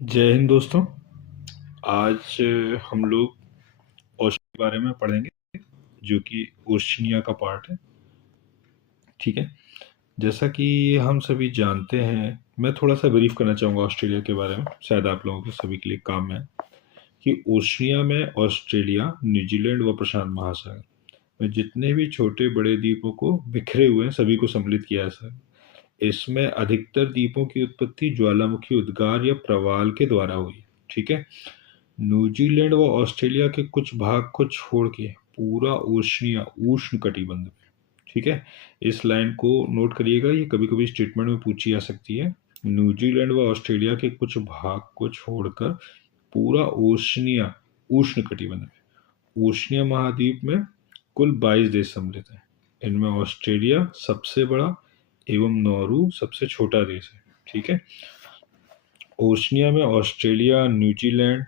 जय हिंद दोस्तों। आज हम लोग ओशन के बारे में पढ़ेंगे जो कि ओशनिया का पार्ट है। ठीक है। जैसा कि हम सभी जानते हैं, मैं थोड़ा सा ब्रीफ करना चाहूँगा ऑस्ट्रेलिया के बारे में, शायद आप लोगों के सभी के लिए काम में है कि ओशनिया में ऑस्ट्रेलिया, न्यूजीलैंड व प्रशांत महासागर में जितने भी छोटे बड़े द्वीपों को बिखरे हुए हैं सभी को सम्मिलित किया है। इसमें अधिकतर द्वीपों की उत्पत्ति ज्वालामुखी उद्गार या प्रवाल के द्वारा हुई। ठीक है। न्यूजीलैंड व ऑस्ट्रेलिया के कुछ भाग को छोड़ के पूरा ओशनिया उष्ण कटिबंध में। ठीक है। इस लाइन को नोट करिएगा, ये कभी कभी स्टेटमेंट में पूछी जा सकती है। न्यूजीलैंड व ऑस्ट्रेलिया के कुछ भाग को छोड़कर पूरा ओशनिया उष्ण कटिबंध में। ओशनिया महाद्वीप में कुल 22 देश सम्मिलित हैं। इनमें ऑस्ट्रेलिया सबसे बड़ा एवं नौरू सबसे छोटा देश है। ठीक है। ओशनिया में ऑस्ट्रेलिया, न्यूजीलैंड,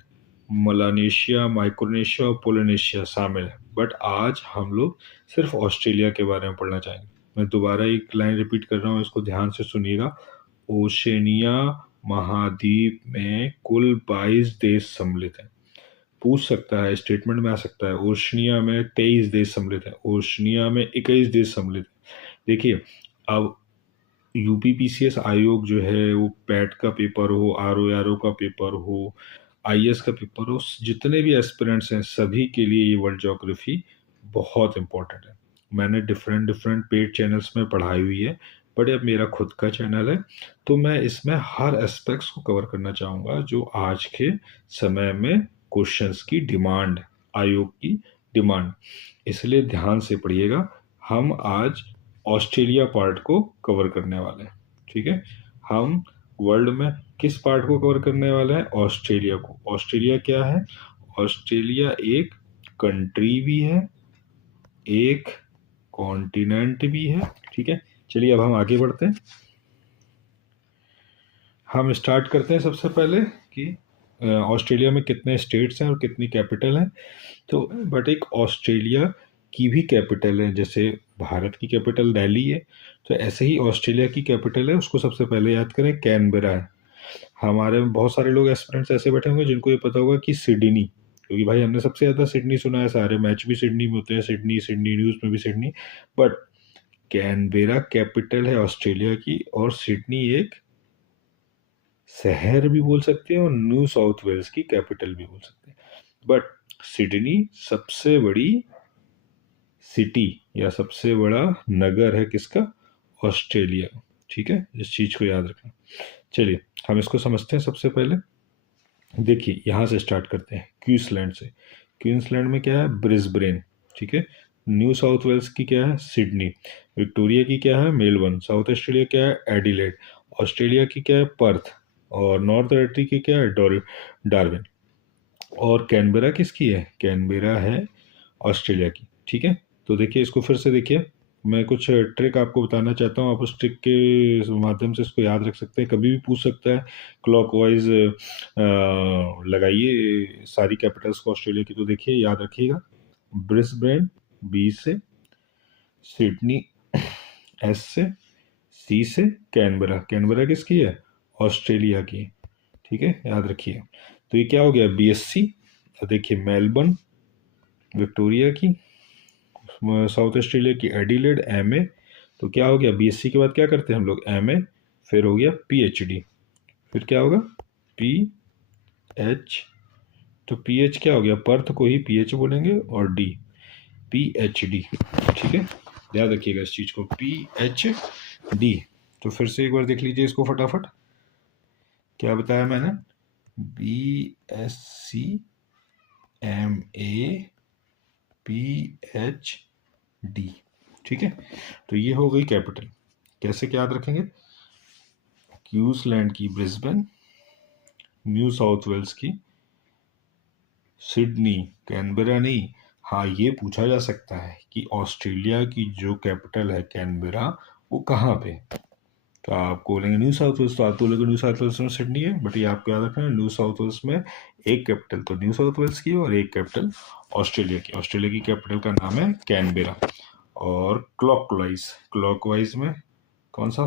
मलानेशिया, माइक्रोनेशिया और पोलिनेशिया शामिल है। बट आज हम लोग सिर्फ ऑस्ट्रेलिया के बारे में पढ़ना चाहेंगे। मैं दोबारा एक लाइन रिपीट कर रहा हूँ, इसको ध्यान से सुनिएगा। ओशनिया महाद्वीप में कुल 22 देश सम्मिलित हैं। पूछ सकता है, स्टेटमेंट में आ सकता है, ओशनिया में 23 देश सम्मिलित हैं, ओशनिया में 21 देश सम्मिलित हैं। देखिए, अब यूपीपीसीएस आयोग जो है, वो पैट का पेपर हो, आरओ का पेपर हो, आईएएस का पेपर हो, जितने भी एस्पिरेंट्स हैं सभी के लिए ये वर्ल्ड ज्योग्राफी बहुत इंपॉर्टेंट है। मैंने डिफरेंट डिफरेंट पेड चैनल्स में पढ़ाई हुई है, बट अब मेरा खुद का चैनल है तो मैं इसमें हर एस्पेक्ट्स को कवर करना चाहूँगा जो आज के समय में क्वेश्चंस की डिमांड, आयोग की डिमांड। इसलिए ध्यान से पढ़िएगा। हम आज ऑस्ट्रेलिया पार्ट को कवर करने वाले हैं। ठीक है। हम वर्ल्ड में किस पार्ट को कवर करने वाले हैं? ऑस्ट्रेलिया को। ऑस्ट्रेलिया क्या है? ऑस्ट्रेलिया एक कंट्री भी है, एक कॉन्टिनेंट भी है। ठीक है। चलिए अब हम आगे बढ़ते हैं। हम स्टार्ट करते हैं सबसे पहले कि ऑस्ट्रेलिया में कितने स्टेट्स हैं और कितनी कैपिटल हैं। तो बट एक ऑस्ट्रेलिया की भी कैपिटल है, जैसे भारत की कैपिटल दिल्ली है, तो ऐसे ही ऑस्ट्रेलिया की कैपिटल है, उसको सबसे पहले याद करें, कैनबेरा है। हमारे में बहुत सारे लोग एस्पिरेंट्स ऐसे बैठे होंगे जिनको ये पता होगा कि सिडनी, क्योंकि भाई हमने सबसे ज़्यादा सिडनी सुना है, सारे मैच भी सिडनी में होते हैं, सिडनी सिडनी न्यूज़ में भी सिडनी। बट कैनबेरा कैपिटल है ऑस्ट्रेलिया की, और सिडनी एक शहर भी बोल सकते हैं और न्यू साउथ वेल्स की कैपिटल भी बोल सकते हैं। बट सिडनी सबसे बड़ी सिटी या सबसे बड़ा नगर है किसका? ऑस्ट्रेलिया। ठीक है, इस चीज को याद रखना। चलिए हम इसको समझते हैं। सबसे पहले देखिए, यहाँ से स्टार्ट करते हैं, क्वींसलैंड से। क्वींसलैंड में क्या है? ब्रिस्बेन। ठीक है। न्यू साउथ वेल्स की क्या है? सिडनी। विक्टोरिया की क्या है? मेलबर्न। साउथ ऑस्ट्रेलिया क्या है? एडिलेड। ऑस्ट्रेलिया की क्या है? पर्थ। और नॉर्थ टेरिटरी की क्या है? डार्विन। और कैनबेरा किसकी है? कैनबेरा है ऑस्ट्रेलिया की। ठीक है। तो देखिए, इसको फिर से देखिए, मैं कुछ ट्रिक आपको बताना चाहता हूँ, आप उस ट्रिक के माध्यम से इसको याद रख सकते हैं, कभी भी पूछ सकता है। क्लॉकवाइज लगाइए सारी कैपिटल्स को ऑस्ट्रेलिया की, तो देखिए याद रखिएगा, ब्रिस्बेन बी से, सिडनी एस से, सी से, कैनबेरा। कैनबेरा किसकी है? ऑस्ट्रेलिया की। ठीक है, याद रखिए। तो ये क्या हो गया? बीएससी। देखिए, मेलबर्न विक्टोरिया की, साउथ ऑस्ट्रेलिया की एडिलेड, एमए। तो क्या हो गया? बीएससी के बाद क्या करते हैं हम लोग? एमए। फिर हो गया पीएचडी। फिर क्या होगा? पीएच। तो पीएच क्या हो गया? पर्थ को ही पीएच बोलेंगे, और डी पीएचडी। ठीक है, याद रखिएगा इस चीज को, पीएचडी। तो फिर से एक बार देख लीजिए इसको फटाफट, क्या बताया मैंने? BSc, MA, PhD. ठीक है। तो ये हो गई कैपिटल। कैसे क्या याद रखेंगे? क्वींसलैंड की ब्रिस्बेन, न्यू साउथ वेल्स की सिडनी, कैनबेरा नहीं। हाँ, ये पूछा जा सकता है कि ऑस्ट्रेलिया की जो कैपिटल है कैनबेरा, वो कहाँ पे? तो आपको बोलेंगे न्यू साउथ वेल्स, तो आप बोलेंगे न्यू साउथ वेल्स में सिडनी है, बट ये आपको याद रखना है, न्यू साउथ वेल्स में एक कैपिटल तो न्यू साउथ वेल्स की और एक कैपिटल ऑस्ट्रेलिया की। ऑस्ट्रेलिया की कैपिटल का नाम है कैनबेरा। और क्लॉकवाइज में कौन सा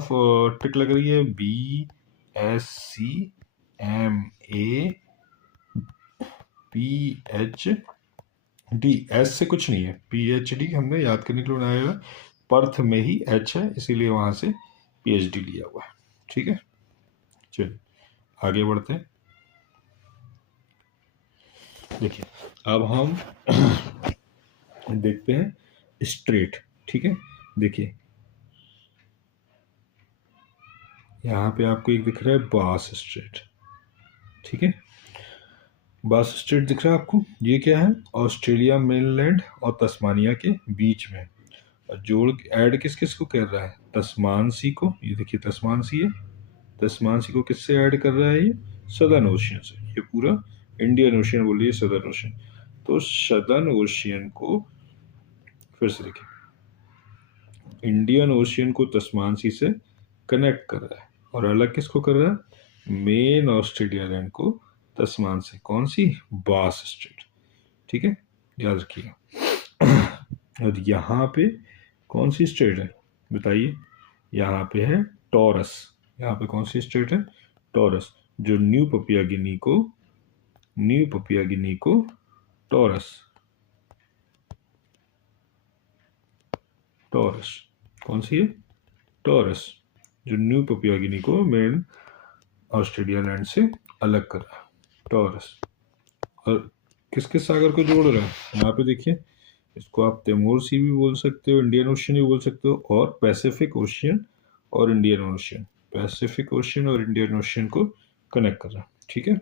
ट्रिक लग रही है? BSC MAPHD, एस से कुछ नहीं है, PhD हमने याद करने के लिए बनाया हुआ है, पर्थ में ही एच है इसीलिए वहाँ से PhD लिया हुआ है। ठीक है, चलिए आगे बढ़ते हैं। देखिए अब हम देखते हैं स्ट्रेट। ठीक है, देखिए यहाँ पे आपको एक दिख रहा है बास स्ट्रेट। ठीक है, बास स्ट्रेट दिख रहा है आपको, ये क्या है, ऑस्ट्रेलिया मेनलैंड और तस्मानिया के बीच में। और जोड़ ऐड किस किस को कर रहा है, तस्मान सी को, ये देखिए तस्मान सी है, तस्मान सी को किससे ऐड कर रहा है, ये सदर्न ओशियन से। ये पूरा इंडियन ओशियन बोलिए सदर्न ओशियन, तो सदर्न ओशियन को फिर से देखिए, इंडियन ओशियन को तस्मान सी से कनेक्ट कर रहा है, और अलग किसको कर रहा है, मेन ऑस्ट्रेलिया लैंड को तस्मान से। कौन सी, बास स्ट्रेट। ठीक है, याद रखिएगा। और यहाँ पे कौन सी स्ट्रेट है बताइए, यहाँ पे है टॉरस। यहाँ पे कौन सी स्ट्रेट है, टॉरस, जो न्यू पपिया गिनी को टॉरस कौन सी है, टॉरस, जो न्यू पपिया गिनी को मेन ऑस्ट्रेलिया लैंड से अलग कर रहा है, टॉरस। और किस किस सागर को जोड़ रहा है, यहाँ पे देखिए, इसको आप तैमूर सी भी बोल सकते हो, इंडियन ओशियन भी बोल सकते हो, और पैसिफिक ओशियन और इंडियन ओशियन, पैसिफिक ओशियन और इंडियन ओशियन को कनेक्ट कर रहा है। ठीक है,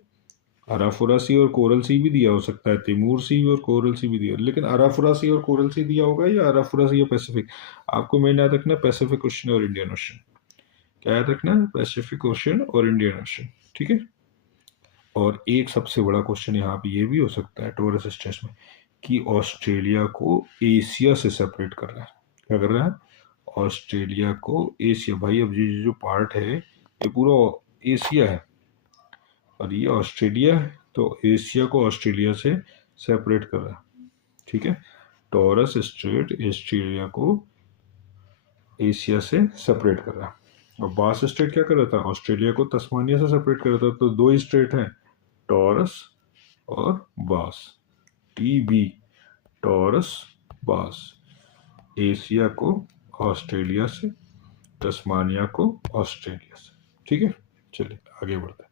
अराफुरा सी और कोरल सी भी दिया हो सकता है, तैमूर सी और कोरल सी भी दिया, लेकिन अराफुरा सी और कोरल सी दिया होगा या अराफुरा सी या पैसिफिक, आपको मेन याद रखना है पैसिफिक ओशियन और इंडियन ओशियन। क्या याद रखना है, पैसिफिक ओशियन और इंडियन ओशियन। ठीक है, और एक सबसे बड़ा क्वेश्चन यहाँ पे ये भी हो सकता है टॉरस स्ट्रेट में, कि ऑस्ट्रेलिया को एशिया से सेपरेट कर रहा है। क्या कर रहा है, ऑस्ट्रेलिया को एशिया, भाई अब ये जो पार्ट है ये पूरा एशिया है और ये ऑस्ट्रेलिया है, तो एशिया को ऑस्ट्रेलिया से सेपरेट कर रहा है। ठीक है, टॉरस स्ट्रेट ऑस्ट्रेलिया को एशिया से सेपरेट कर रहा है, और बास स्ट्रेट क्या कर रहा था, ऑस्ट्रेलिया को तस्मानिया से सेपरेट कर रहा था। तो दो ही स्ट्रेट हैं, टॉरस और बास, TB, टॉरस बास, एशिया को ऑस्ट्रेलिया से, तस्मानिया को ऑस्ट्रेलिया से। ठीक है, चलिए आगे बढ़ते हैं।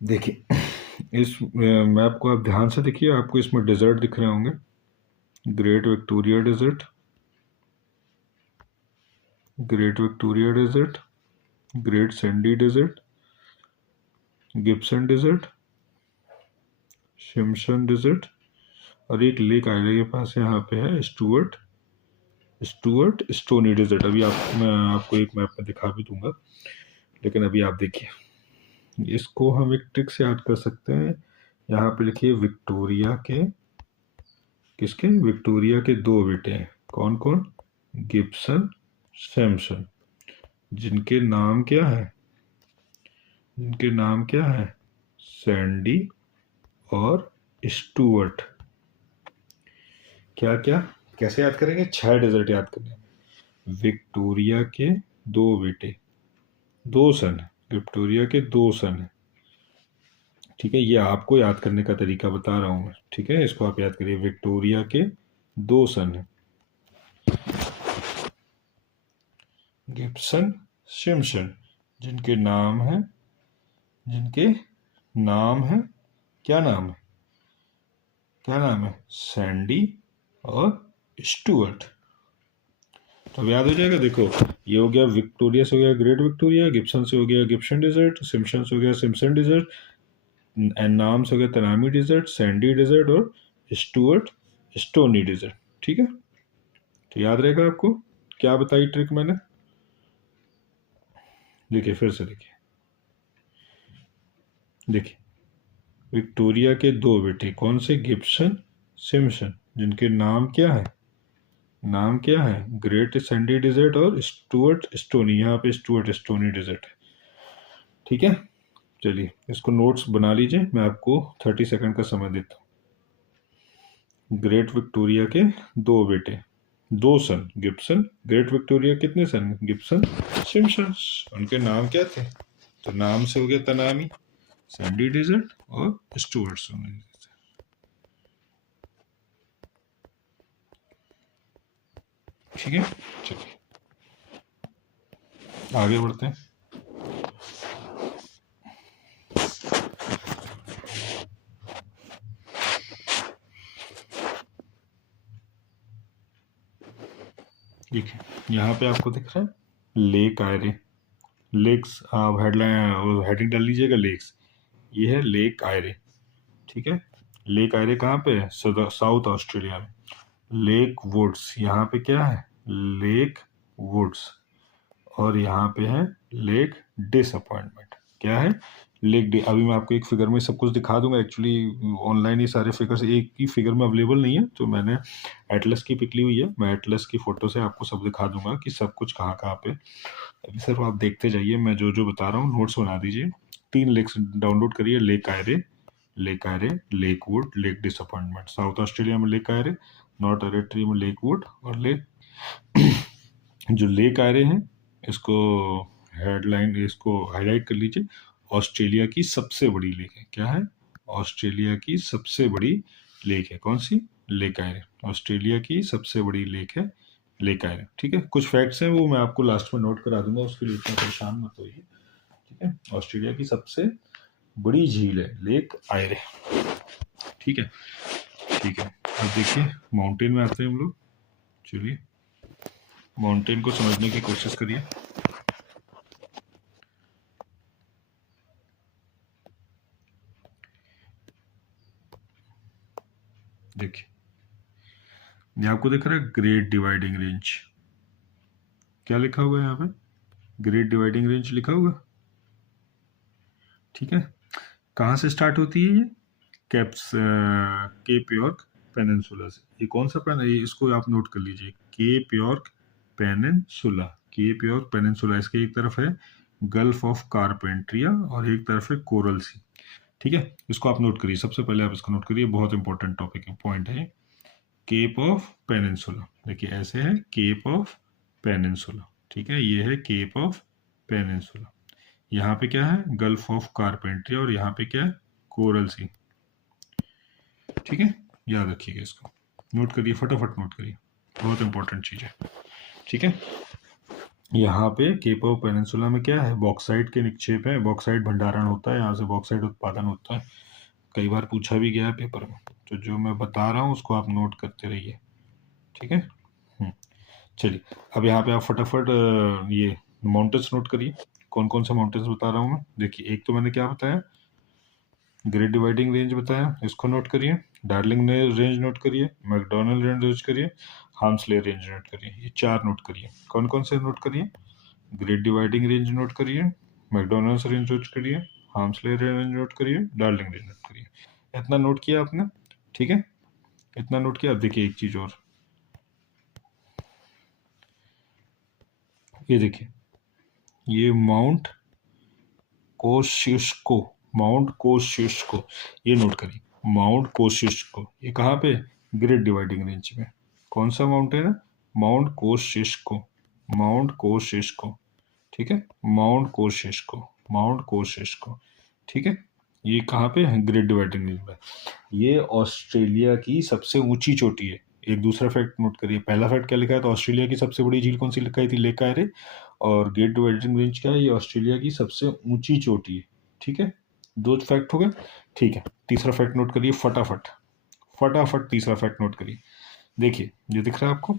देखिए इस मैप को आप ध्यान से देखिए, आपको इसमें डेजर्ट दिख रहे होंगे, Great Victoria Desert, Great Sandy Desert, Gibson Desert, Simpson Desert, और एक लेक आइलैंड के पास यहाँ पे है स्टुअर्ट स्टोनी डेजर्ट। अभी मैं आपको एक मैप में दिखा भी दूंगा, लेकिन अभी आप देखिए, इसको हम एक ट्रिक से याद कर सकते हैं। यहाँ पे लिखिए विक्टोरिया के दो बेटे हैं, कौन कौन, गिब्सन, सैमसन, जिनके नाम क्या है, सैंडी और स्टुअर्ट। क्या क्या कैसे याद करेंगे, 6 डेजर्ट याद करने। विक्टोरिया के 2 बेटे, 2 सन, विक्टोरिया के 2 सन है। ठीक है, ये आपको याद करने का तरीका बता रहा हूँ मैं। ठीक है, इसको आप याद करिए, विक्टोरिया के 2 सन है, गिब्सन, सिम्पसन, जिनके नाम है क्या नाम है, सैंडी और स्टुअर्ट। तो याद हो जाएगा। देखो ये हो गया, विक्टोरिया से हो गया ग्रेट विक्टोरिया, गिब्सन से हो गया गिब्सन डेजर्ट, सिम्पसन से हो गया सिम्पसन डेजर्ट, एंड नाम से हो गया तनामी डेजर्ट, सैंडी डेजर्ट और स्टुअर्ट स्टोनी डेजर्ट। ठीक है, तो याद रहेगा आपको क्या बताई ट्रिक मैंने। देखिए फिर से देखिए विक्टोरिया के 2 बेटे कौन से, गिब्सन, सिम्पसन, जिनके नाम क्या है, ग्रेट सैंडी डेजर्ट और स्टुअर्ट स्टोनी, यहाँ पे स्टुअर्ट स्टोनी डेजर्ट है। ठीक है, चलिए इसको नोट्स बना लीजिए, मैं आपको 30 सेकंड का समय देता हूँ। ग्रेट विक्टोरिया के 2 बेटे, 2 सन गिब्सन, ग्रेट विक्टोरिया कितने सन, गिब्सन सिम्पसन्स। उनके नाम क्या थे, तो नाम से हो गया तनामी, सैंडी डेजर्ट और स्टुअर्ट सन। ठीक है, चलिए आगे बढ़ते हैं। देखिए यहाँ पे आपको दिख रहा है लेक आयरे, लेक्स, आप हेडलाइन हेडिंग डाल लीजिएगा लेक्स, ये है लेक आयरे। ठीक है, लेक आयरे कहाँ पे है, साउथ ऑस्ट्रेलिया में। लेक वुड्स, यहाँ पे क्या है, लेक वुड्स, और यहाँ पे है लेक डिसअपॉइंटमेंट। क्या है, अभी मैं आपको एक फिगर में सब कुछ दिखा दूंगा। एक्चुअली ऑनलाइन ये सारे फिगर्स एक ही फिगर में अवेलेबल नहीं है, तो मैंने एटलस की पिक ली हुई है, मैं एटलस की फ़ोटो से आपको सब दिखा दूंगा कि सब कुछ कहाँ कहाँ पे। अभी सिर्फ आप देखते जाइए, मैं जो जो बता रहा हूँ नोट्स बना दीजिए। 3 लेक्स डाउनलोड करिए, lake Ayre, lake Ayre, lake would, lake disappointment. South Australia में लेक आयरे, नॉर्थ टेरेटरी में लेक वुड और लेक जो लेक आयरे हैं, इसको हेडलाइन, इसको हाईलाइट कर लीजिए। ऑस्ट्रेलिया की सबसे बड़ी लेक है, क्या है, ऑस्ट्रेलिया की सबसे बड़ी लेक है, कौन सी, लेक आयरे। ऑस्ट्रेलिया की सबसे बड़ी लेक है लेक आयरे। ठीक है, कुछ फैक्ट्स हैं वो मैं आपको लास्ट में नोट करा दूंगा, उसके लिए इतना परेशान मत होइए। ठीक है, ऑस्ट्रेलिया की सबसे बड़ी झील है लेक आयरे। ठीक है, ठीक है, अब देखिए माउंटेन में आते हैं हम लोग। चलिए माउंटेन को समझने की कोशिश करिए। देखिए ये आपको दिख रहा है ग्रेट डिवाइडिंग रेंज, क्या लिखा हुआ है यहाँ पे, ग्रेट डिवाइडिंग रेंज लिखा हुआ। ठीक है, कहाँ से स्टार्ट होती है ये, केप यॉर्क पेनिनसुला से। ये कौन सा इसको आप नोट कर लीजिए, cap York peninsula, cap York peninsula. इसके एक तरफ है गल्फ ऑफ कारपेंट्रिया और एक तरफ है कोरल सी। ठीक है, इसको आप नोट करिए, सबसे पहले आप इसको नोट करिए, बहुत इंपॉर्टेंट टॉपिक है, पॉइंट है। केप ऑफ पेनिनसुला, देखिए ऐसे है केप ऑफ पेनिनसुला। ठीक है, ये है केप ऑफ पेनिनसुला। यहाँ पे क्या है, गल्फ ऑफ कारपेंट्रिया, और यहाँ पे क्या है, कोरल सी। ठीक है, याद रखिएगा, इसको नोट करिए, फटाफट नोट करिए, बहुत इंपॉर्टेंट चीज़ है। ठीक है, यहाँ पे केप ऑफ पेनिनसुला में क्या है, बॉक्साइट के निक्षेप है, बॉक्साइट भंडारण होता है, यहाँ से बॉक्साइट उत्पादन होता है। कई बार पूछा भी गया है पेपर में, तो जो मैं बता रहा हूँ उसको आप नोट करते रहिए। ठीक है, चलिए अब यहाँ पे आप फटाफट ये माउंटेन्स नोट करिए, कौन कौन से माउंटेन्स बता रहा हूँ मैं। देखिए एक तो मैंने क्या बताया, ग्रेट डिवाइडिंग रेंज बताया, इसको नोट करिए। डार्लिंग रेंज नोट करिए, मैकडॉनल्ड रेंज नोट करिए, हार्मस्ले रेंज नोट करिए। ये 4 नोट करिए, कौन कौन से नोट करिए, ग्रेट डिवाइडिंग रेंज नोट करिए, मैकडॉनल्ड्स रेंज नोट करिए, हार्मस्ले रेंज नोट करिए, डार्लिंग रेंज नोट करिए। इतना नोट किया आपने, ठीक है, इतना नोट किया। अब देखिए एक चीज़ और, ये देखिए, ये माउंट कोशिश्को, माउंट कोशिश्को, ये नोट करिए, माउंट कोशिश्को, ये कहाँ पे, ग्रेट डिवाइडिंग रेंज में। कौन सा माउंटेन है, माउंट कोशिश्को, माउंट कोशिश्को। ठीक है, माउंट कोशिश्को, माउंट कोशिश्को। ठीक है, ये कहाँ पे है, ग्रेट डिवाइडिंग रेंज में। ये ऑस्ट्रेलिया की सबसे ऊंची चोटी है। एक दूसरा फैक्ट नोट करिए, पहला फैक्ट क्या लिखा है, तो ऑस्ट्रेलिया की सबसे बड़ी झील कौन सी लिखाई थी, लेक आयरे, और ग्रेट डिवाइडिंग रेंज क्या है, ये ऑस्ट्रेलिया की सबसे ऊंची चोटी है। ठीक है, 2 फैक्ट हो गए। ठीक है, तीसरा फैक्ट नोट करिए, फटाफट फटाफट तीसरा फैक्ट नोट करिए। देखिए ये दिख रहा है आपको,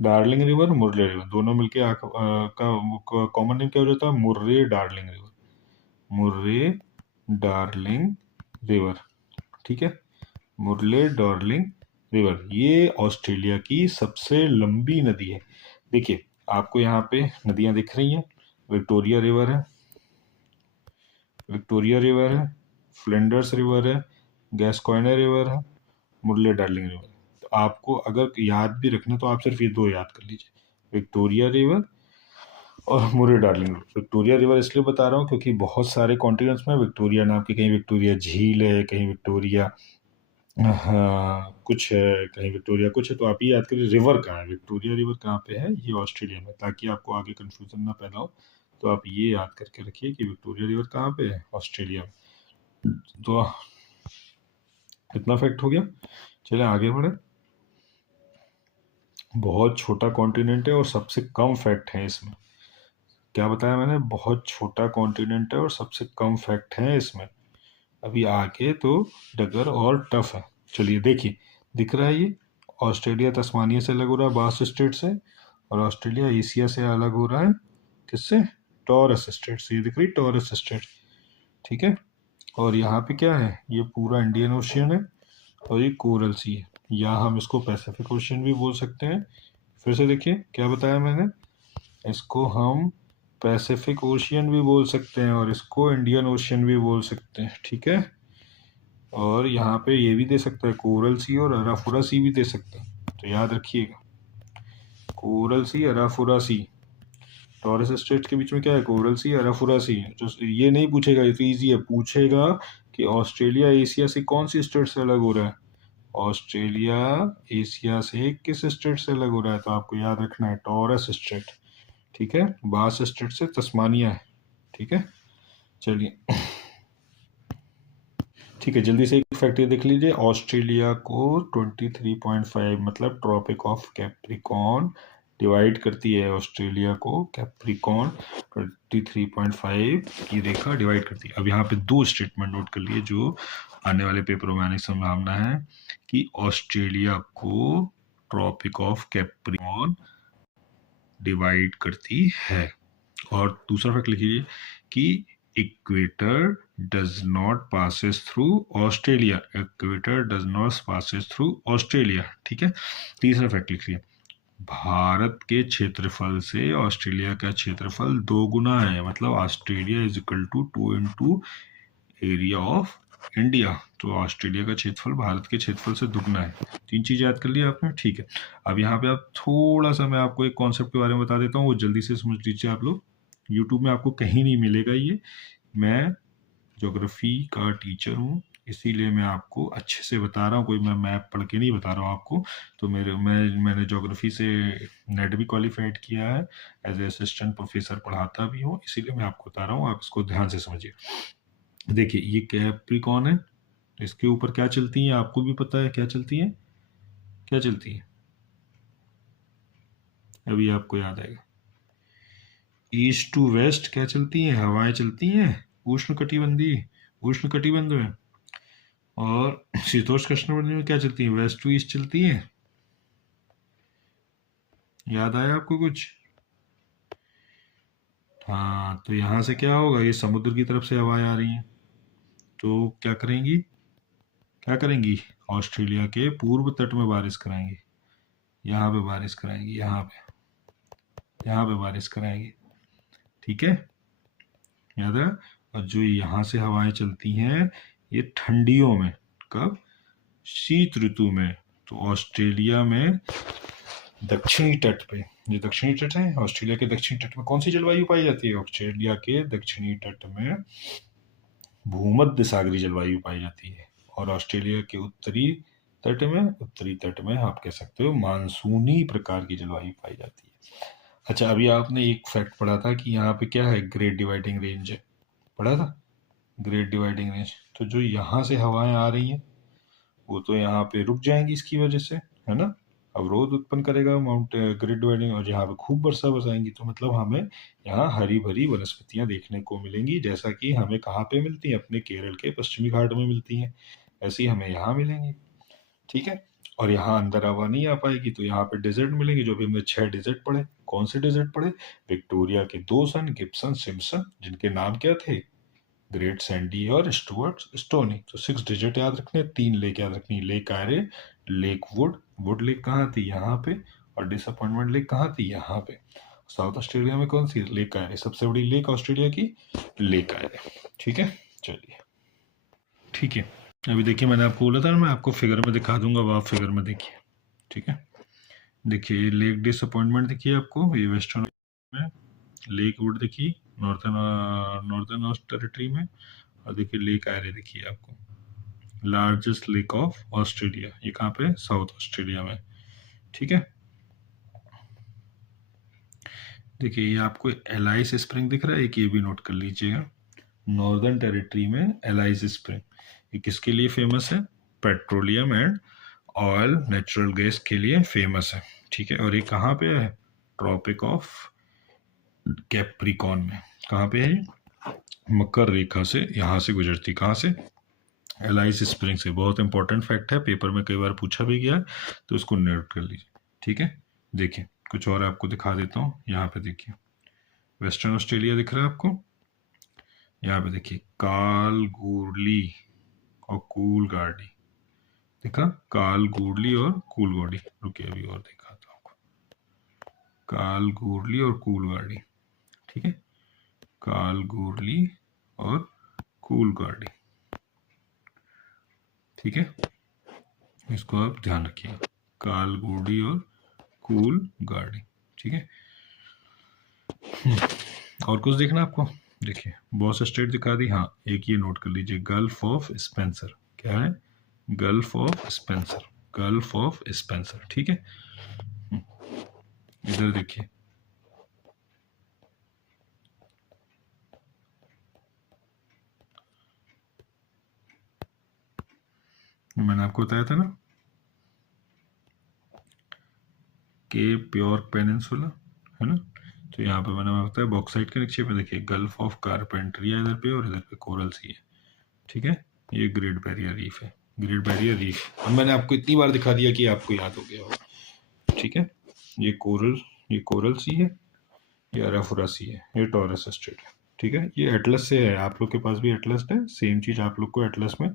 डार्लिंग रिवर, मुर्रे रिवर, दोनों मिलके का कॉमन नेम क्या हो जाता है, Murray darling river, Murray darling river. ठीक है, मुर्ले डार्लिंग रिवर, ये ऑस्ट्रेलिया की सबसे लंबी नदी है। देखिए आपको यहाँ पे नदियाँ दिख रही हैं, विक्टोरिया रिवर है, विक्टोरिया रिवर है, फ्लिंडर्स रिवर है, गैस्कॉयने रिवर है, मुर्ले डार्लिंग रिवर। तो आपको अगर याद भी रखना तो आप सिर्फ ये 2 याद कर लीजिए, विक्टोरिया रिवर और Murray darling river. Victoria river इसलिए बता रहा हूँ क्योंकि बहुत सारे कॉन्टिनेंट्स में विक्टोरिया नाम की, कहीं विक्टोरिया झील है, कहीं विक्टोरिया हाँ, कुछ है, कहीं विक्टोरिया कुछ है, तो आप ये याद करिए रिवर कहाँ है, विक्टोरिया रिवर कहाँ पे है, ये ऑस्ट्रेलिया में, ताकि आपको आगे कंफ्यूजन ना पैदा हो। तो आप ये याद करके रखिए कि विक्टोरिया रिवर कहाँ पे है, ऑस्ट्रेलिया में। तो इतना फैक्ट हो गया। चलिए आगे बढ़े। बहुत छोटा कॉन्टिनेंट है और सबसे कम फैक्ट है इसमें। क्या बताया मैंने, बहुत छोटा कॉन्टिनेंट है और सबसे कम फैक्ट है इसमें। अभी आगे तो डगर और टफ है। चलिए देखिए, दिख रहा है ये, ऑस्ट्रेलिया तस्मानिया से अलग हो रहा है, बास स्टेट से, और ऑस्ट्रेलिया एशिया से अलग हो रहा है, किससे, टॉरस स्टेट से। ये दिख रही टॉरस स्टेट, ठीक है। और यहाँ पे क्या है, ये पूरा इंडियन ओशियन है, और ये कोरल सी है, या हम इसको पैसिफिक ओशियन भी बोल सकते हैं। फिर से देखिए क्या बताया मैंने, इसको हम पैसिफिक ओशियन भी बोल सकते हैं और इसको इंडियन ओशियन भी बोल सकते हैं, ठीक है। और यहाँ पे ये भी दे सकता है, कोरल सी और अराफुरा सी भी दे सकता है, तो याद रखिएगा, कोरल सी अराफुरा सी। टॉरस स्ट्रेट के बीच में क्या है, कोरल सी अराफुरा सी। जो ये नहीं पूछेगा, ये तो ईजी है, पूछेगा कि ऑस्ट्रेलिया एशिया से कौन सी स्टेट से अलग हो रहा है, ऑस्ट्रेलिया एशिया से किस स्टेट से अलग हो रहा है, तो आपको याद रखना है टॉरस स्ट्रेट, ठीक है। बास स्टेट से तस्मानिया है, ठीक है। चलिए ठीक है, जल्दी से एक फैक्ट ये देख लीजिए, ऑस्ट्रेलिया को 23.5 मतलब ट्रॉपिक ऑफ कैप्रिकॉर्न डिवाइड करती है, ऑस्ट्रेलिया को कैप्रिकॉर्न 23.5 की रेखा डिवाइड करती है। अब यहाँ पे दो स्टेटमेंट नोट कर लिए जो आने वाले पेपरों में आने की संभावना है, कि ऑस्ट्रेलिया को ट्रॉपिक ऑफ कैप्रिकॉर्न डिवाइड करती है। और दूसरा फैक्ट लिखिए कि equator does not passes through Australia, equator does not passes through Australia, ठीक है। तीसरा फैक्ट लिखिए, भारत के क्षेत्रफल से ऑस्ट्रेलिया का क्षेत्रफल 2 गुना है, मतलब Australia is equal to 2 into area of India. तो ऑस्ट्रेलिया का क्षेत्रफल भारत के क्षेत्रफल से दुगना है। तीन चीज याद कर लिया आपने, ठीक है। अब यहाँ पे आप थोड़ा सा मैं आपको एक कॉन्सेप्ट के बारे में बता देता हूँ, वो जल्दी से समझ लीजिए आप लोग। यूट्यूब में आपको कहीं नहीं मिलेगा ये, मैं ज्योग्राफी का टीचर हूँ, इसीलिए मैं आपको अच्छे से बता रहा हूँ, कोई मैं मैप पढ़ के नहीं बता रहा हूँ आपको। तो मैंने ज्योग्राफी से नेट भी क्वालिफाइड किया है, एज ए असिस्टेंट प्रोफेसर पढ़ाता भी हूँ, इसीलिए मैं आपको बता रहा हूँ, आप इसको ध्यान से समझिए। देखिए ये कैप्रिकॉर्न है, इसके ऊपर क्या चलती है, आपको भी पता है क्या चलती है, क्या चलती है, अभी आपको याद आएगा। ईस्ट टू वेस्ट क्या चलती है, हवाएं चलती हैं, उष्ण कटिबंध में। और शीतोष्ण कटिबंध में क्या चलती है, वेस्ट टू ईस्ट चलती है। याद आया आपको कुछ, हाँ। तो यहाँ से क्या होगा, ये समुद्र की तरफ से हवाएं आ रही हैं, तो क्या करेंगी, ऑस्ट्रेलिया के पूर्व तट में बारिश कराएंगी, यहाँ पे बारिश कराएंगी, यहाँ पे बारिश कराएंगी, ठीक है, याद है। और जो यहाँ से हवाएं चलती हैं, ये ठंडियों में, कब, शीत ऋतु में। तो ऑस्ट्रेलिया में दक्षिणी तट पे, जो दक्षिणी तट है ऑस्ट्रेलिया के दक्षिणी तट में, कौन सी जलवायु पाई जाती है, ऑस्ट्रेलिया के दक्षिणी तट में भूमध्य सागरीय जलवायु पाई जाती है। और ऑस्ट्रेलिया के उत्तरी तट में आप कह सकते हो मानसूनी प्रकार की जलवायु पाई जाती है। अच्छा, अभी आपने एक फैक्ट पढ़ा था कि यहाँ पे क्या है, ग्रेट डिवाइडिंग रेंज है, पढ़ा था, ग्रेट डिवाइडिंग रेंज। तो जो यहाँ से हवाएं आ रही हैं, वो तो यहाँ पे रुक जाएंगी इसकी वजह से, है ना, अवरोध उत्पन्न करेगा माउंट ग्रेट डिवाइडिंग, और यहाँ पे खूब वर्षा बरसाएंगी, तो मतलब हमें यहाँ हरी भरी वनस्पतियां देखने को मिलेंगी, जैसा कि हमें कहाँ पे मिलती हैं, अपने केरल के पश्चिमी घाट में मिलती हैं, ऐसी हमें यहाँ मिलेंगी, ठीक है। और यहाँ अंदर हवा नहीं आ पाएगी, तो यहाँ पे डेजर्ट मिलेंगे, जो भी हमने 6 डेजर्ट पढ़े। कौन से डेजर्ट पढ़े, विक्टोरिया के 2 सन, गिब्सन सिम्पसन, जिनके नाम क्या थे, ग्रेट सैंडी और स्टुअर्ट स्टोनी। तो 6 डिजिट याद रखने, 3 लेक याद रखनी, lake Ayre, lake would lake कहाँ थी, यहाँ पे, और डिसअपॉइंटमेंट लेक कहाँ थी, यहाँ पे। साउथ ऑस्ट्रेलिया में कौन सी, लेक आयरे, सबसे बड़ी लेक ऑस्ट्रेलिया की, लेक आयरे, ठीक है। चलिए ठीक है, अभी देखिए मैंने आपको बोला था ना, मैं आपको फिगर में दिखा दूंगा, अब आप फिगर में देखिए, ठीक है। देखिए लेक डिसअपॉइंटमेंट दिखिए आपको, ये वेस्टर्न में, लेक वुड दिखी नॉर्थर्न टेरिटरी में, और देखिए लेक आयरे दिखिए आपको, लार्जेस्ट लेक ऑफ ऑस्ट्रेलिया, ये कहाँ पे है? साउथ ऑस्ट्रेलिया में। ठीक है, देखिए ये आपको एलाइस स्प्रिंग दिख रहा है, एक ये भी नोट कर लीजिएगा। नॉर्दर्न टेरिटरी में एलाइस स्प्रिंग, ये किसके लिए फेमस है? Petroleum and oil, natural gas के लिए फेमस है। ठीक है, और ये कहाँ पे है? ट्रॉपिक ऑफ कैप्रिकॉन में। कहाँ पे है ये? मकर रेखा से यहाँ से गुजरती, कहाँ से? एलाइस स्प्रिंग से। बहुत इंपॉर्टेंट फैक्ट है, पेपर में कई बार पूछा भी गया है, तो इसको नोट कर लीजिए। ठीक है, देखिए कुछ और आपको दिखा देता हूँ। यहाँ पे देखिए वेस्टर्न ऑस्ट्रेलिया दिख रहा है आपको, यहाँ पे देखिए कालगोडली और कूलगार्डी देखा, कालगोडली और कूलगार्डी। रुकिए अभी और दिखाता हूँ आपको, कालगोडली और कूलगार्डी। ठीक है, कालगोडली और कूलगार्डी। ठीक है, इसको आप ध्यान रखिएगा, कालगोडी और कूलगार्डी। ठीक है, और कुछ देखना आपको? देखिए बहुत से स्टेट दिखा दी। हाँ, एक ये नोट कर लीजिए, गल्फ ऑफ स्पेंसर। क्या है? Gulf of Spencer, gulf of Spencer. ठीक है, इधर देखिए मैंने आपको बताया था ना कि प्योर पेनिनसुला है ना, तो यहाँ पे मैंने बताया बॉक्साइट के नीचे पे देखिए गल्फ ऑफ कारपेंटरिया इधर पे, और इधर पे कोरल सी है। ठीक है, ये ग्रेट बैरियर रीफ है, ग्रेट बैरियर रीफ। और मैंने आपको इतनी बार दिखा दिया कि आपको याद हो गया होगा। ठीक है, ये कोरल सी है, ये अराफुरा सी है, ये टॉरस स्ट्रेट है। ठीक है, ये एटलस से है, आप लोग के पास भी एटलस है, सेम चीज आप लोग को एटलस में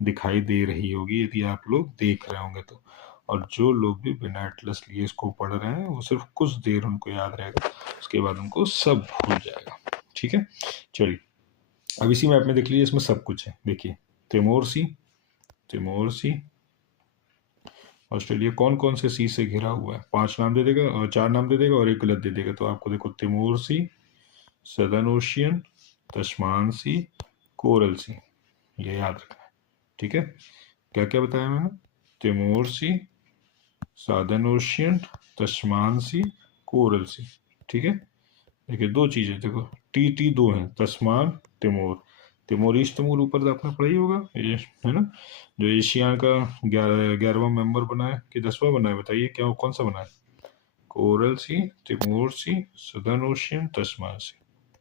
दिखाई दे रही होगी यदि आप लोग देख रहे होंगे तो। और जो लोग भी बिना एटलस लिए इसको पढ़ रहे हैं वो सिर्फ कुछ देर उनको याद रहेगा, उसके बाद उनको सब भूल जाएगा। ठीक है, चलिए अब इसी मैप में देख लीजिए, इसमें सब कुछ है। देखिए तिमोर सी ऑस्ट्रेलिया कौन कौन से सी से घिरा हुआ है? 5 नाम दे देगा और 4 नाम दे देगा और एक गलत दे देगा। तो आपको देखो तिमोर सी, सदर्न ओशियन, तस्मान सी, कोरल सी, ये याद रखना है। ठीक है, क्या क्या बताया मैंने? तिमोर सी, सदर्न ओशियन, तस्मान सी, कोरल सी। ठीक है, देखिए दो चीजें देखो, टी दो हैं, तस्मान, तिमोर। तिमोर ईस्ट तिमोर ऊपर तो आपने पढ़ा ही होगा, ये है ना, जो एशिया का 11वां मेंबर बना है कि 10वां बना है, बताइए क्या कौन सा बना है? कोरल सी, तिमोर सी, सदर्न ओशियन, तस्मान सी।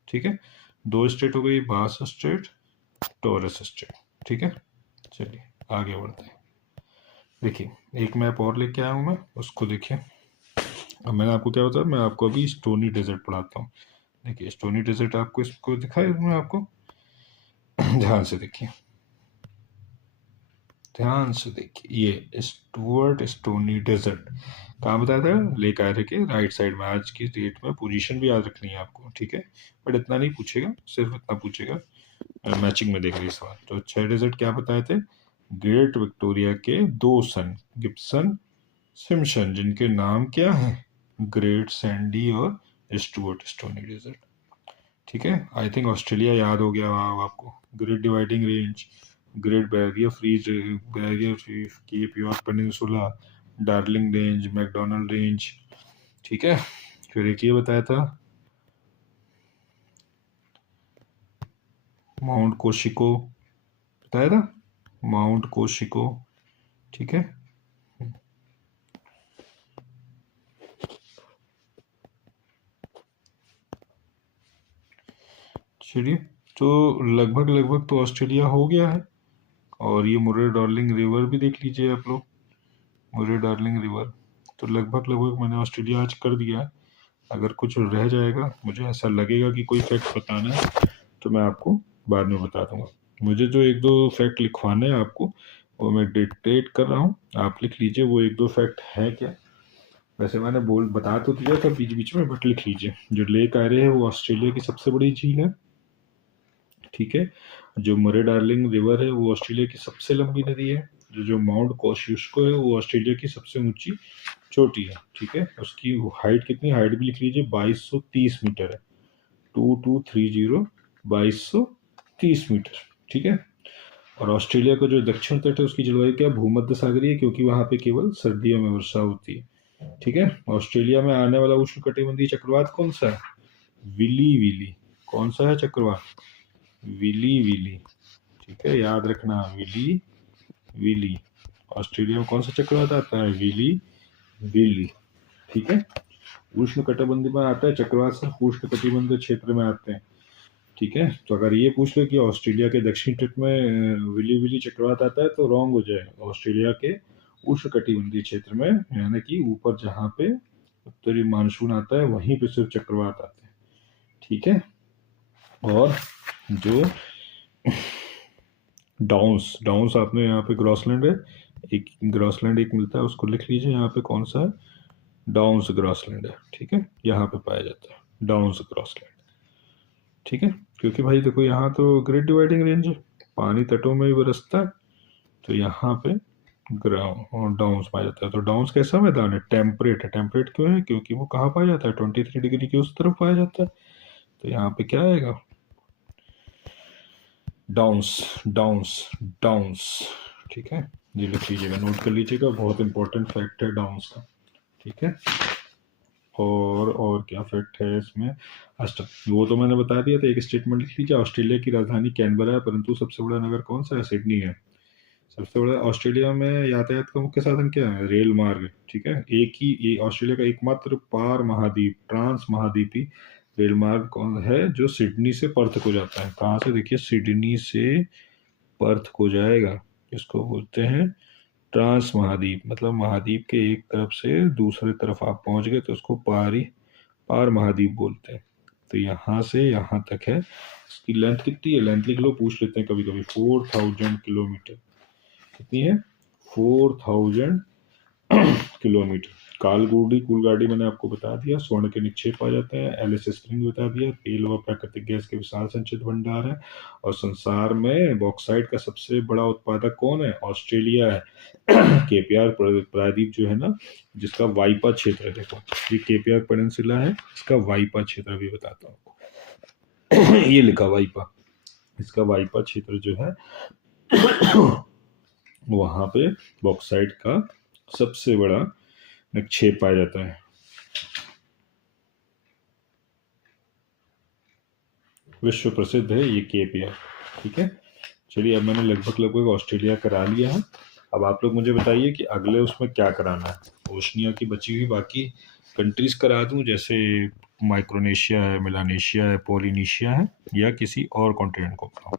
ठीक है, दो स्टेट हो गई, बास स्टेट, टॉरस स्टेट। ठीक है, चलिए आगे बढ़ते हैं। देखिए एक मैप और लेके आया हूँ मैं, उसको देखिए। अब मैंने आपको क्या बताया, मैं आपको अभी स्टोनी डेजर्ट पढ़ाता हूँ। देखिए स्टोनी डेजर्ट आपको, इसको दिखाया मैं आपको, ध्यान से देखिए, ध्यान से देखिए, ये स्टुअर्ट स्टोनी डेजर्ट कहाँ बताया था? लेक आयरे के राइट साइड में। आज की डेट में पोजीशन भी याद रखनी है आपको। ठीक है, बट इतना नहीं पूछेगा, सिर्फ इतना पूछेगा, मैचिंग में देख रही सवाल। तो 6 डेजर्ट क्या बताए थे? ग्रेट विक्टोरिया के 2 सन, गिब्सन, सिम्पसन, जिनके नाम क्या है? ग्रेट सैंडी और स्टुअर्ट स्टोनी डेजर्ट। ठीक है, आई थिंक ऑस्ट्रेलिया याद हो गया होगा आपको। Great dividing range, great barrier reef, cap York peninsula, darling range, McDonald range. ठीक है, फिर एक ये बताया था माउंट कोशिको, बताया था माउंट कोशिको। ठीक है, चलिए तो लगभग लगभग तो ऑस्ट्रेलिया हो गया है। और ये मुर्रे डार्लिंग रिवर भी देख लीजिए आप लोग, मुर्रे डार्लिंग रिवर। तो लगभग लगभग मैंने ऑस्ट्रेलिया आज कर दिया है। अगर कुछ रह जाएगा, मुझे ऐसा लगेगा कि कोई फैक्ट बताना है, तो मैं आपको बाद में बता दूंगा। मुझे जो 1-2 फैक्ट लिखवाने हैं आपको, वो मैं डिक्टेट कर रहा हूँ, आप लिख लीजिए वो 1-2 फैक्ट है क्या। वैसे मैंने बता तो दिया था बीच बीच में, बट लिख लीजिए। जो लेक आयरे है वो ऑस्ट्रेलिया की सबसे बड़ी झील है। ठीक है, जो मरे डार्लिंग रिवर है वो ऑस्ट्रेलिया की सबसे लंबी नदी है। जो माउंट कोशिको है वो ऑस्ट्रेलिया की सबसे ऊंची चोटी है। ठीक है, उसकी हाइट कितनी, हाइट भी लिख लीजिए, 2230 मीटर है। 2230, 2230 मीटर। ठीक है, और ऑस्ट्रेलिया का जो दक्षिण तट है उसकी जलवायु क्या भूमध्य सागरीय है, क्योंकि वहां पे केवल सर्दियों में वर्षा होती है। ठीक है। ऑस्ट्रेलिया में आने वाला उष्णकटिबंधीय चक्रवात कौन सा है? Willy willy. कौन सा है चक्रवात? Willy willy. ठीक है, याद रखना, विली विली। ऑस्ट्रेलिया में कौन सा चक्रवात आता है? Willy willy. ठीक है। उष्ण कटिबंध में आता है चक्रवात, सिर्फ उष्ण कटिबंध क्षेत्र में आते हैं। ठीक है। तो अगर ये पूछ ले कि ऑस्ट्रेलिया के दक्षिण तट में विली विली चक्रवात आता है, तो रॉन्ग हो जाएगा। ऑस्ट्रेलिया के उष्ण कटिबंधीय क्षेत्र में, यानी कि ऊपर जहाँ पे उत्तरी मानसून आता है, वहीं पे सिर्फ चक्रवात आते हैं। ठीक है। और जो डाउन्स, डाउन्स आपने यहाँ पे ग्रॉसलैंड है, एक ग्रॉसलैंड एक मिलता है, उसको लिख लीजिए यहाँ पे कौन सा है, डाउन्स ग्रॉसलैंड है। ठीक है, यहाँ पे पाया जाता है डाउन्स ग्रॉसलैंड। ठीक है, क्योंकि भाई देखो यहाँ तो ग्रेट डिवाइडिंग रेंज है, पानी तटों में ही बरसता है, तो यहाँ पे ग्राउंड डाउन्स पाया जाता है। तो डाउन्स कैसा मैदान है? टेम्परेट है। टेम्परेट क्यों है? क्योंकि वो कहाँ पाया जाता है? 23 डिग्री की उस तरफ पाया जाता है। तो यहाँ पे क्या आएगा? Downs downs downs. ठीक है, ये लिख लीजिएगा, नोट कर लीजिएगा, बहुत इंपॉर्टेंट फैक्ट है डाउन्स का। ठीक है। और क्या फैक्ट है इसमें? वो तो मैंने बता दिया था। एक स्टेटमेंट लिख लीजिए, ऑस्ट्रेलिया की राजधानी कैनबरा है, परंतु सबसे बड़ा नगर कौन सा है? सिडनी है। सबसे बड़ा ऑस्ट्रेलिया में यातायात का मुख्य साधन क्या है? रेल मार्ग। ठीक है, एक ही ये ऑस्ट्रेलिया का एकमात्र पार महाद्वीप, ट्रांस महाद्वीपी रेल मार्ग कौन है जो सिडनी से पर्थ को जाता है? कहाँ से? देखिए, सिडनी से पर्थ को जाएगा। इसको बोलते हैं ट्रांस महाद्वीप, मतलब महाद्वीप के एक तरफ से दूसरे तरफ आप पहुंच गए तो उसको पार महाद्वीप बोलते हैं। तो यहाँ से यहाँ तक है। इसकी लेंथ कितनी है? लेंथ लिख लो, पूछ लेते हैं कभी कभी। 4000 किलोमीटर। कितनी है? 4000 किलोमीटर। कालगुडी कुलगाड़ी मैंने आपको बता दिया। स्वर्ण के निक्षेप पाए जाते हैं। एलिस स्प्रिंग बता दिया। तेल व प्राकृतिक गैस के विशाल संचित भंडार है। और संसार में बॉक्साइट का सबसे बड़ा उत्पादक कौन है? ऑस्ट्रेलिया है। केपियार प्रायद्वीप जो है ना, जिसका वाइपा क्षेत्र है, देखो ये केपियार पेनिनसुला है, इसका वाइपा क्षेत्र भी बताता हूँ आपको। ये लिखा वाइपा, इसका वाइपा क्षेत्र जो है वहां पे बॉक्साइट का सबसे बड़ा निक्षेप पाया जाता है। विश्व प्रसिद्ध है ये केपियार। ठीक है। चलिए, अब मैंने लगभग ऑस्ट्रेलिया करा लिया है। अब आप लोग मुझे बताइए कि अगले उसमें क्या कराना है। ओशनिया की बची हुई बाकी कंट्रीज करा दूं, जैसे माइक्रोनेशिया है, मिलानेशिया है, पोलिनेशिया है, या किसी और कॉन्टिनेंट को कराऊं?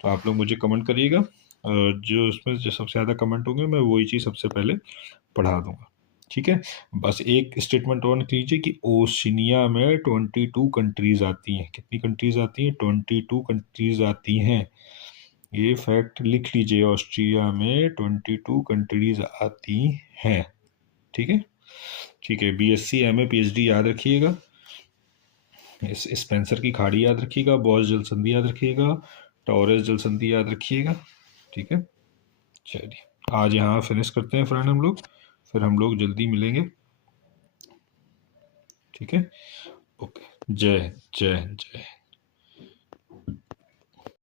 तो आप लोग मुझे कमेंट करिएगा। जो उसमें जो सबसे ज़्यादा कमेंट होंगे मैं वही चीज़ सबसे पहले पढ़ा दूंगा। ठीक है। बस एक स्टेटमेंट और लिख लीजिए कि ओशिनिया में 22 कंट्रीज आती हैं। कितनी कंट्रीज आती हैं? 22 कंट्रीज आती हैं। ये फैक्ट लिख लीजिए, ऑस्ट्रिया में 22 कंट्रीज आती हैं। ठीक है। ठीक है, बीएससी एमए पीएचडी याद रखिएगा। इस स्पेंसर की खाड़ी याद रखिएगा। बॉस जल संधि याद रखिएगा। टॉरस जल संधि याद रखिएगा। ठीक है। चलिए, आज यहाँ फिनिश करते हैं फ्रेंड हम लोग, फिर हम लोग जल्दी मिलेंगे। ठीक है। ओके। जय जय जय।